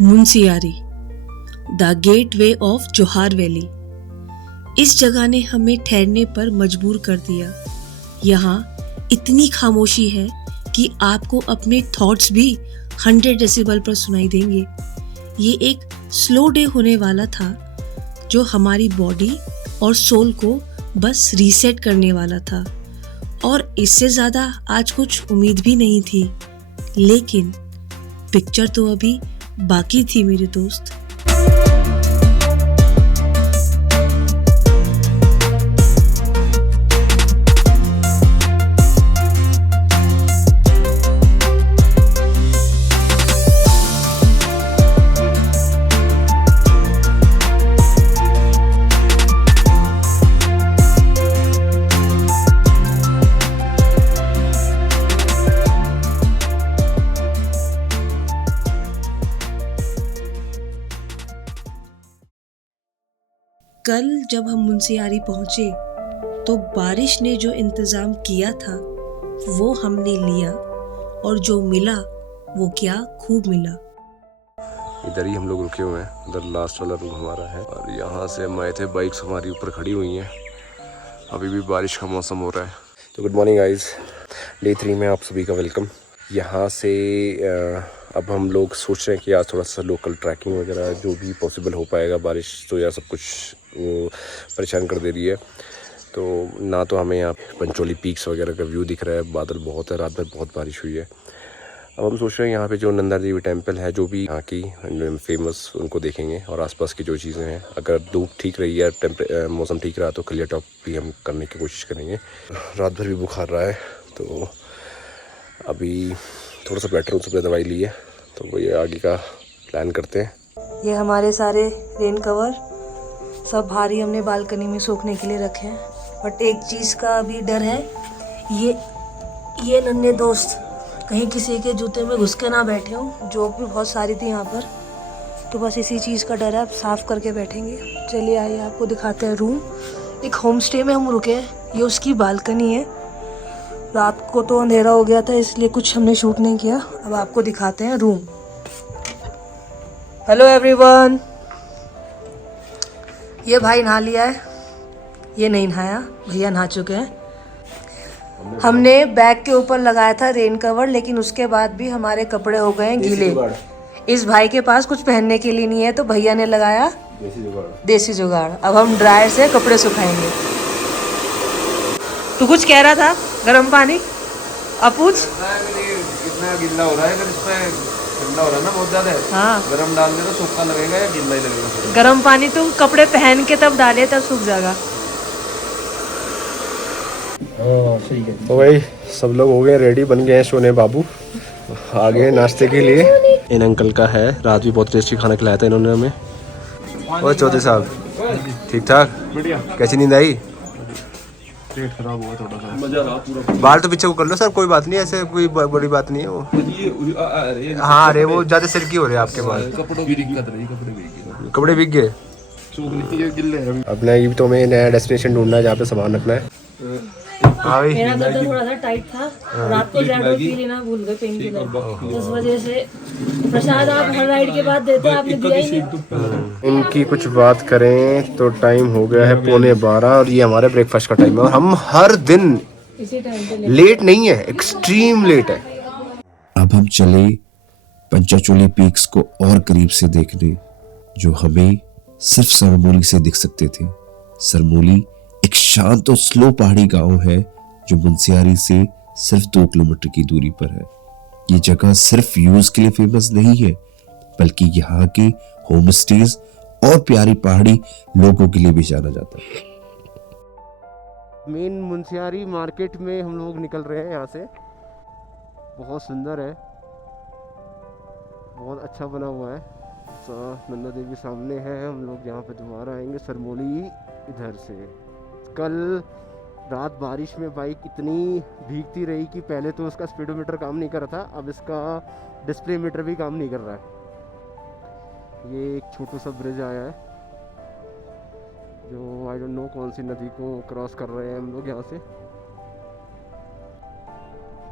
Munsiyari, the gateway of जोहार valley. इस जगह ने हमें ठहरने पर मजबूर कर दिया। यहाँ इतनी खामोशी है कि आपको अपने थॉट्स भी 100 डेसिबल पर सुनाई देंगे। ये एक स्लो डे होने वाला था जो हमारी बॉडी और सोल को बस रीसेट करने वाला था, और इससे ज़्यादा आज कुछ उम्मीद भी नहीं थी। लेकिन पिक्चर तो अभी बाकी थी मेरे दोस्त। कल जब हम मुंशियारी पहुंचे तो बारिश ने जो इंतज़ाम किया था वो हमने लिया, और जो मिला वो क्या खूब मिला। इधर ही हम लोग रुके हुए हैं, उधर लास्ट वाला रूम हमारा है, और यहाँ से हम आए थे। बाइक्स हमारी ऊपर खड़ी हुई हैं, अभी भी बारिश का मौसम हो रहा है। तो गुड मॉर्निंग गाइस, डे 3 में आप सभी का वेलकम। यहाँ से अब हम लोग सोच रहे हैं कि आज थोड़ा सा लोकल ट्रैकिंग वगैरह जो भी पॉसिबल हो पाएगा। बारिश तो यार सब कुछ वो परेशान कर दे रही है, तो ना तो हमें यहाँ पंचोली पीक्स वगैरह का व्यू दिख रहा है, बादल बहुत है, रात भर बहुत बारिश हुई है। अब हम सोच रहे हैं यहाँ पे जो नंदा देवी टेम्पल है, जो भी यहाँ की फेमस, उनको देखेंगे, और आसपास की जो चीज़ें हैं। अगर धूप ठीक रही है, मौसम ठीक रहा तो क्लियर टॉप भी हम करने की कोशिश करेंगे। रात भर भी बुखार रहा है, तो अभी थोड़ा सा बेटर हूँ, सुबह दवाई ली है, तो वो ये आगे का प्लान करते हैं। ये हमारे सारे रेन कवर सब भारी हमने बालकनी में सूखने के लिए रखे हैं, बट एक चीज़ का अभी डर है, ये नन्हे दोस्त कहीं किसी के जूते में घुस के ना बैठे हो। जोक भी बहुत सारी थी यहाँ पर, तो बस इसी चीज़ का डर है। अब साफ़ करके बैठेंगे। चलिए आइए आपको दिखाते हैं रूम। एक होम स्टे में हम रुके हैं, ये उसकी बालकनी है। रात को तो अंधेरा हो गया था, इसलिए कुछ हमने शूट नहीं किया। अब आपको दिखाते हैं रूम। हेलो एवरीवन, ये भाई नहा लिया है, ये नहीं नहाया, भैया नहा चुके हैं। हमने बैग के ऊपर लगाया था रेन कवर, लेकिन उसके बाद भी हमारे कपड़े हो गए गीले। इस भाई के पास कुछ पहनने के लिए नहीं है, तो भैया ने लगाया देसी जुगाड़। अब हम ड्रायर से कपड़े सुखाएंगे। तू कुछ कह रहा था? गर्म पानी अब पूछ। कितना गीला हो रहा है, अगर इसमें ठंडा हो रहा है ना बहुत ज्यादा। हाँ, गरम डाल दे तो सूखा लगेगा या गीला ही लगेगा? गर्म पानी तुम कपड़े पहन के तब डाले, तब सूख जाएगा। सही है। तो भाई सब लोग हो गए रेडी, बन गए हैं सोने बाबू, आ गए नाश्ते के लिए। इन अंकल का है, रात भी बहुत टेस्टी खाना खिलाया था इन्होंने हमें। और चौधरी साहब ठीक ठाक? बढ़िया। कैसी नींद आई? पेट खराब हुआ थोड़ा सा, मजा रहा पूरा। बाल तो पीछे को कर लो सर, कोई बात नहीं, ऐसे कोई बड़ी बात नहीं है वो। हाँ अरे वो ज्यादा सिल्की हो रहे हैं आपके बाल। कपड़ों की दिक्कत रही, कपड़े भीग गए। अपना ये तो हमें नया डेस्टिनेशन ढूंढना है जहाँ पे सामान रखना है। मेरा गद्दा थोड़ा सा टाइट था, रात को ज़्यादा पी लेना भूल गए पेन किलर, इस वजह से। प्रसाद आप हर राइड के बाद देते हैं, आपने दिया ही नहीं। इनकी कुछ बात करें तो टाइम हो गया है 11:15, और ये हमारे ब्रेकफास्ट का टाइम है, और हम हर दिन इसी टाइम पे लेट नहीं है, एक्सट्रीम लेट है। अब हम चले पंचाचोली पीक्स को और करीब से देखने, जो हमें सिर्फ सरमोली से दिख सकते थे। सरमोली एक शांत और स्लो पहाड़ी गांव है जो मुंशियारी से सिर्फ 2 किलोमीटर की दूरी पर है। ये जगह सिर्फ व्यूज के लिए फेमस नहीं है, बल्कि यहाँ के होम स्टेज और प्यारी पहाड़ी लोगों के लिए भी जाना जाता है। मेन मुंशियारी मार्केट में हम लोग निकल रहे हैं यहाँ से। बहुत सुंदर है, बहुत अच्छा बना हुआ है। नंदा देवी सामने है, हम लोग यहाँ पे दोबारा आएंगे। सरमोली इधर से। कल रात बारिश में बाइक इतनी भीगती रही कि पहले तो उसका स्पीडोमीटर काम नहीं कर रहा था, अब इसका डिस्प्ले मीटर भी काम नहीं कर रहा है। ये एक छोटा सा ब्रिज आया है, जो आई डोंट नो कौन सी नदी को क्रॉस कर रहे हैं हम लोग यहाँ से।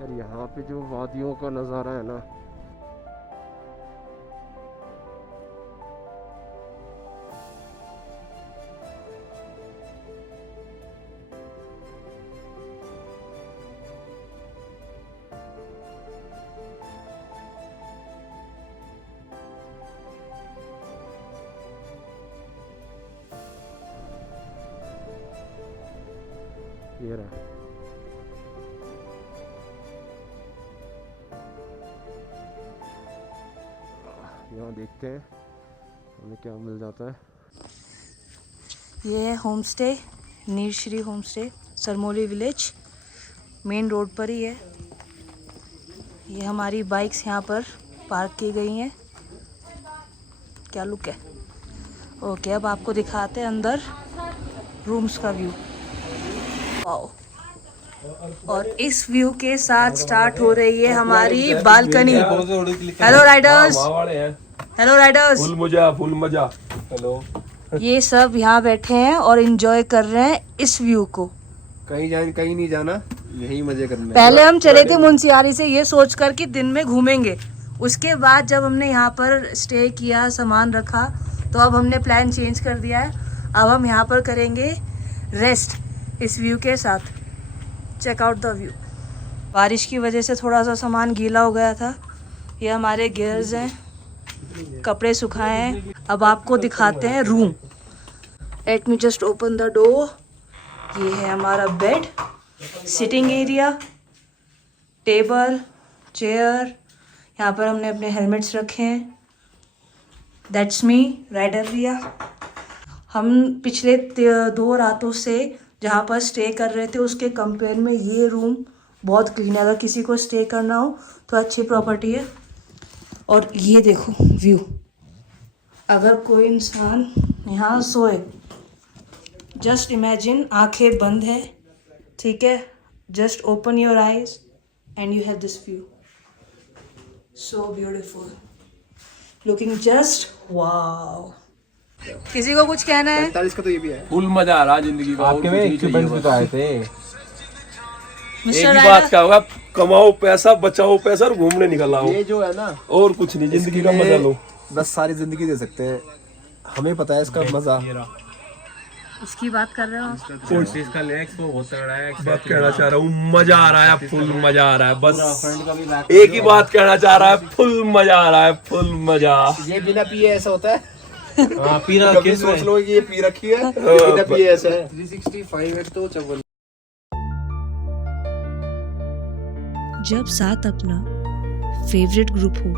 यार यहाँ पे जो वादियों का नज़ारा है ना, यहाँ देखते हैं हमें क्या मिल जाता है। ये है home stay, Neershree home stay, Sarmoli village, main road पर ही है। ये हमारी बाइक्स यहाँ पर पार्क की गई हैं। क्या लुक है। ओके, अब आपको दिखाते हैं अंदर रूम्स का व्यू। वाओ, और इस व्यू के साथ स्टार्ट हो रही है हमारी balcony. Hello Riders, hello Riders, full मजा। हेलो। ये सब यहाँ बैठे हैं और एंजॉय कर रहे हैं इस व्यू को। कहीं नहीं जाना, यही मजे करने। पहले हम चले थे मुंशियारी से ये सोचकर कि दिन में घूमेंगे, उसके बाद जब हमने यहाँ पर स्टे किया, सामान रखा, तो अब हमने प्लान चेंज कर दिया है। अब हम यहाँ पर करेंगे रेस्ट इस व्यू के साथ। Check out the view. बारिश की वजह से थोड़ा सा सामान गीला हो गया था। ये हमारे गियर्स हैं, कपड़े सुखाए हैं। अब आपको दिखाते हैं room. Let me just open the door. ये है हमारा bed, sitting area, table, chair. यहाँ पर हमने अपने हेलमेट्स रखे हैं। दैट्स मी, राइडर रिया। हम पिछले 2 रातों से जहाँ पर स्टे कर रहे थे उसके कंपेयर में ये रूम बहुत क्लीन है। अगर किसी को स्टे करना हो तो अच्छी प्रॉपर्टी है। और ये देखो व्यू, अगर कोई इंसान यहाँ सोए, जस्ट इमेजिन, आंखें बंद है, ठीक है, just open your eyes and you have this view. So beautiful, looking just wow. किसी को कुछ कहना है? 45 का तो ये भी है। फुल मजा आ रहा है जिंदगी का। आपके में एक्सपीरियंस बताए थे। मिस्टर एक ही बात क्या होगा, कमाओ पैसा, बचाओ पैसा और घूमने निकल आओ। ये जो है ना, और कुछ नहीं, जिंदगी का मजा लो। बस सारी जिंदगी दे सकते हैं, हमें पता है इसका मजा। इसकी बात कर रहे हो आप? बात कहना चाह रहा हूँ, मजा आ रहा है, फुल मजा आ रहा है। बस एक ही बात कहना चाह रहा है, फुल मजा आ रहा है, फुल मजा। ये बिना पिए ऐसा होता है। हाँ, पीना कभी सोच लो ये पी रखी है, बिना पिए ऐसा है। 365 है तो चवल। जब साथ अपना फेवरेट ग्रुप हो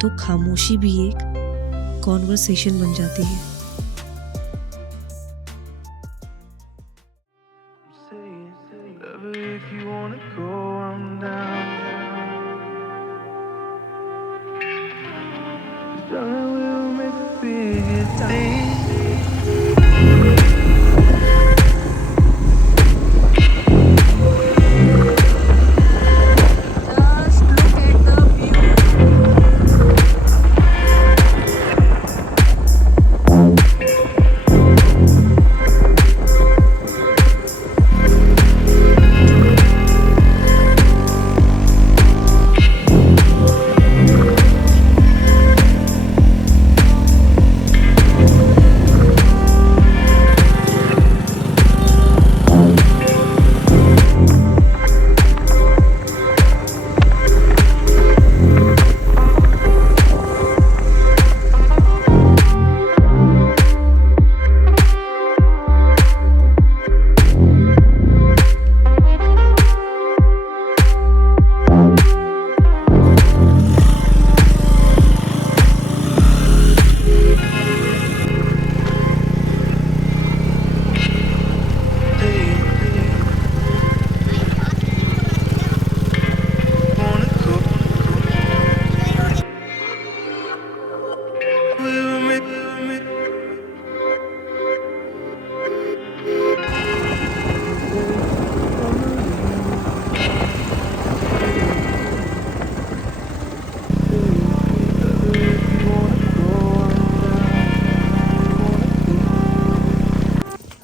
तो खामोशी भी एक कॉन्वर्सेशन बन जाती है।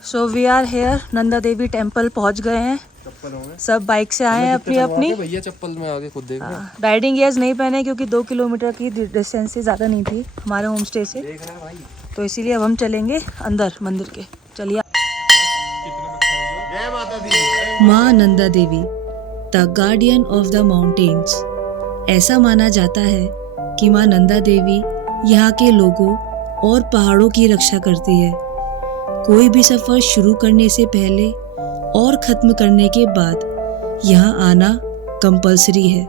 So we are here, Nanda Devi temple पहुंच गए हैं। सब बाइक से आए हैं अपनी अपनी। भैया चप्पल में आगे खुद देख। राइडिंग गियर्स नहीं पहने क्योंकि 2 किलोमीटर की डिस्टेंस से ज़्यादा नहीं थी हमारे होम स्टे से, तो इसीलिए अब हम चलेंगे अंदर मंदिर के। चलिए। माँ Nanda Devi, the guardian of the mountains. ऐसा माना जाता है कि माँ नंदा देवी यहाँ के लोगों और पहाड़ों की रक्षा करती है। कोई भी सफ़र शुरू करने से पहले और ख़त्म करने के बाद यहाँ आना कंपलसरी है।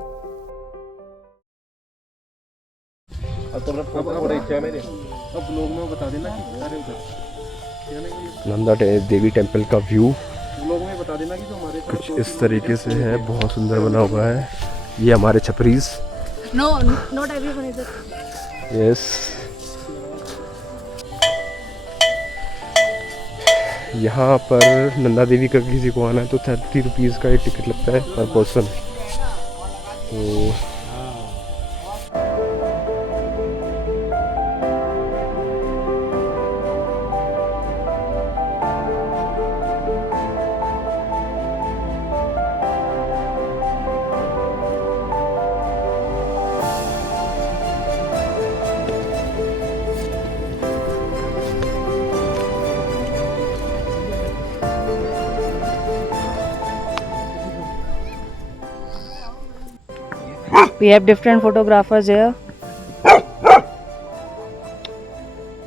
नंदा देवी टेम्पल का व्यू कुछ इस तरीके से है, बहुत सुंदर बना हुआ है। ये हमारे छपरीज। No not everyone is yes, यहाँ पर नंदा देवी का किसी को आना है तो 30 रुपीज़ का एक टिकट लगता है पर पर्सन। तो We have different photographers here.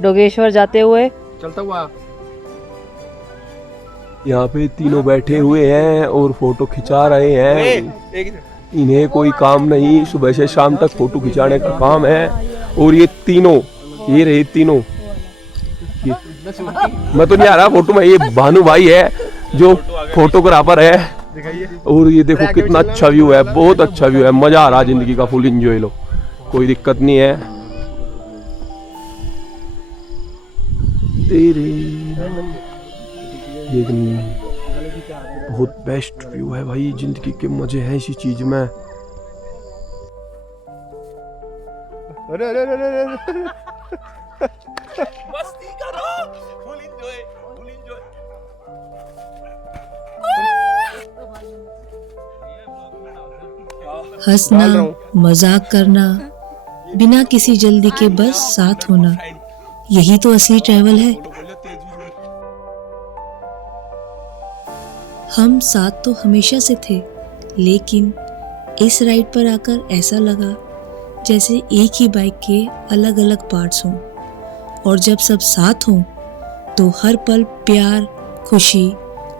डोगेश्वर जाते हुए यहाँ पे तीनों बैठे हुए हैं और फोटो खिंचा रहे हैं। इन्हें कोई काम नहीं, सुबह से शाम तक फोटो खिंचाने का काम है। और ये तीनों, ये रहे तीनों, मैं तो नहीं आ रहा फोटो में, ये भानु भाई है जो फोटोग्राफर है। और ये देखो कितना अच्छा व्यू है, बहुत अच्छा व्यू है, मजा आ रहा है जिंदगी का, फुल एंजॉय लो, कोई दिक्कत नहीं है। बहुत बेस्ट व्यू है भाई, जिंदगी के मजे हैं इसी चीज में। अरे अरे अरे अरे मस्ती करो, फुल एंजॉय, फुल एंजॉय। हंसना, मजाक करना, बिना किसी जल्दी के बस साथ होना, यही तो असली ट्रैवल है। हम साथ तो हमेशा से थे, लेकिन इस राइड पर आकर ऐसा लगा जैसे एक ही बाइक के अलग अलग पार्ट्स हों, और जब सब साथ हों तो हर पल प्यार, खुशी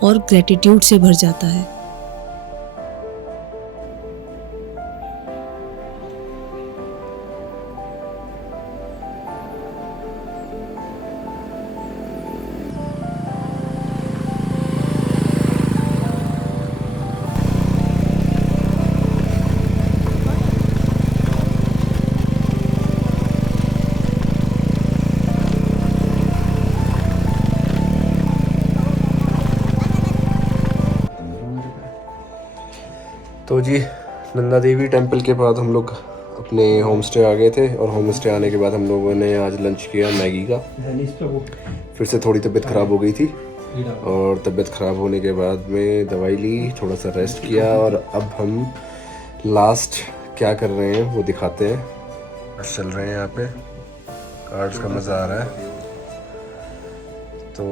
और ग्रेटिट्यूड से भर जाता है। तो जी नंदा देवी टेम्पल के बाद हम लोग अपने होम स्टे आ गए थे, और होम स्टे आने के बाद हम लोगों ने आज लंच किया मैगी का। फिर से थोड़ी तबीयत ख़राब हो गई थी, और तबीयत ख़राब होने के बाद में दवाई ली, थोड़ा सा रेस्ट किया, और अब हम लास्ट क्या कर रहे हैं वो दिखाते हैं। बस चल रहे हैं यहाँ पे, कार्ड्स का मज़ा आ रहा है। तो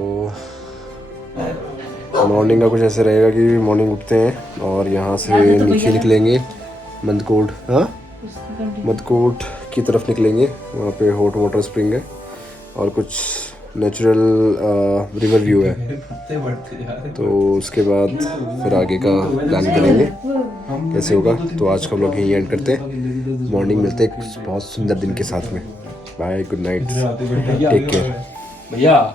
मॉर्निंग का कुछ ऐसे रहेगा कि मॉर्निंग उठते हैं और यहाँ से नीचे निकलेंगे मंदकोट, हाँ मंदकोट की तरफ निकलेंगे। वहाँ पे हॉट वाटर स्प्रिंग है और कुछ नेचुरल रिवर व्यू है। तो उसके बाद फिर आगे का प्लान करेंगे कैसे होगा। तो आज का व्लॉग यहीं एंड करते हैं, मॉर्निंग मिलते हैं एक बहुत सुंदर दिन के साथ में। Bye, good night, take care भैया।